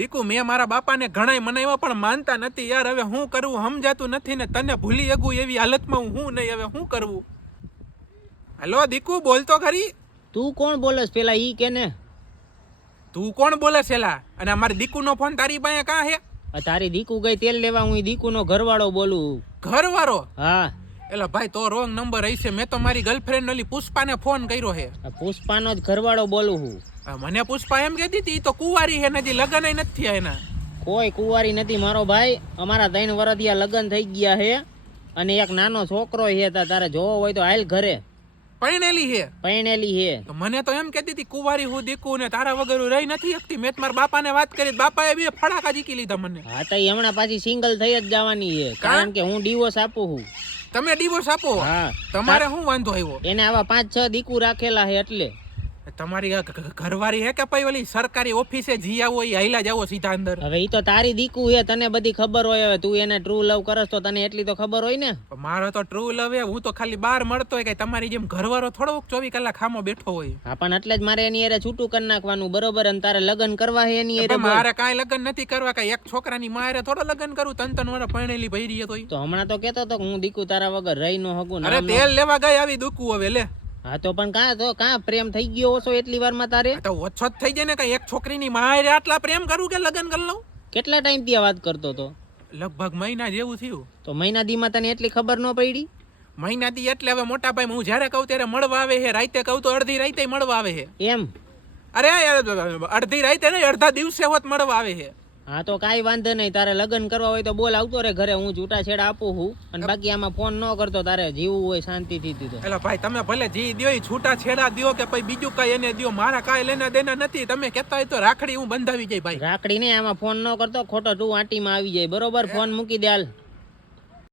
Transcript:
દીકુ મેં મારા બાપાને ઘણાય મનાવ્યા પણ માનતા નથી યાર. હવે શું કરવું સમજાતું નથી ને તને ભૂલી શકું એવી હાલતમાં હું નહીં. હવે શું કરવું? હલો દીકુ, બોલતો ખરી. તું કોણ બોલસ પેલા ઈ કે ને? તું કોણ બોલે છેલા? અને અમારી દીકુનો ફોન તારી પાસે કાં હે? તારી દીકુ ગઈ તેલ લેવા, હું દીકુનો ઘરવાળો બોલું. ઘરવાળો? હા. એટલે ભાઈ તો રોંગ નંબર હશે. મેં તો મારી ગર્લફ્રેન્ડ ઓલી પુષ્પાને ફોન કર્યો છે. પુષ્પાનો જ ઘરવાળો બોલું હું. મને પુષ્પા એમ કહેતી હતી તો કુંવારી હે, નથી લગન નથી થયા એના. કોઈ કુંવારી નથી મારો ભાઈ. અમારા 3 વર્ષથી લગ્ન થઈ ગયા હે અને એક નાનો છોકરો હે. તારે જોવો હોય તો હાલ ઘરે. પરણેલી હે? પરણેલી હે. તો મને તો એમ કહેતી હતી કુંવારી હું દીકુ ને તારા વગર રહી નથી શકતી. મેં મારા બાપાને વાત કરી, બાપાએ બે ફડાકા જીકી લીધા મને. હા તો હમણાં પાછી સિંગલ થઈ જ જવાની છે, કારણ કે હું ડિવોર્સ આપું છું. તમે ડિવોર્સ આપો? હા. તમારે શું વાંધો આવ્યો? એને આવા 5-6 દીકુ રાખેલા છે એટલે. તમારી ઘરવાળી હે કે પછી ઓલી સરકારી ઓફિસે જી આવો એ હાઈલા જાવો સીધા અંદર? હવે ઈ તો તારી દીકુ હે, તને બધી ખબર હોય. હવે તું એને ટ્રુ લવ કરસ તો તને એટલી તો ખબર હોય ને. મારો તો ટ્રુ લવ હે. હું તો ખાલી બહાર મળતો હોય કે તમારી જેમ ઘરવાળો થોડો 24 કલાક ખામો બેઠો હોય. હા પણ એટલે જ મારે એની હારે છૂટું કરી નાખવાનું, બરોબર? અને તારે લગ્ન કરવા હે એની હારે? મારે કાંઈ લગ્ન નથી કરવા. કઈ એક છોકરાની મારે થોડો લગ્ન કરું? 3 વર્ષ પરણેલી ભઈ રહી તો હમણાં તો કેતો તો હું દીકુ તારા વગર રહી ન હગું. અરે તેલ લેવા ગઈ આવી દુકુ હવે લે. હા તો પણ કાં પ્રેમ થઈ ગયો ઓછો એટલી વારમાં તારે? તો ઓછો જ થઈ જાય ને. કઈ એક છોકરીની મારે આટલા પ્રેમ કરું કે લગ્ન કરી લઉં? કેટલા ટાઈમ થી વાત કરતો તો? લગભગ મહિના જેવું થયું. તો મહિના દીમાં તને એટલી ખબર ન પડી? મહિના દી એટલે હવે મોટા ભાઈ હું જયારે કહું ત્યારે મળવા આવે છે. રાતે કહું તો અડધી રાતે મળવા આવે છે. એમ? અરે અડધી રાતે નહીં, અડધા દિવસે હોત મળવા આવે છે. હા તો કાંઈ વાંધો નહીં. તારે લગ્ન કરવા હોય તો બોલ, આવતો રે ઘરે. હું છૂટાછેડા આપું છું. અને બાકી આમાં ફોન ન કરતો. તારે જીવવું હોય શાંતિથી દીધો. એટલે ભાઈ તમે ભલે જી દ્યો, છૂટા છેડા દ્યો કે પછી બીજું કઈ એને દ્યો, મારા કાંઈ લેના દેના નથી. તમે કહેતા હોય તો રાખડી હું બંધાવી જાય ભાઈ. રાખડી નહીં, આમાં ફોન ન કરતો. ખોટો તું આંટીમાં આવી જાય, બરોબર? ફોન મૂકી દે હાલ.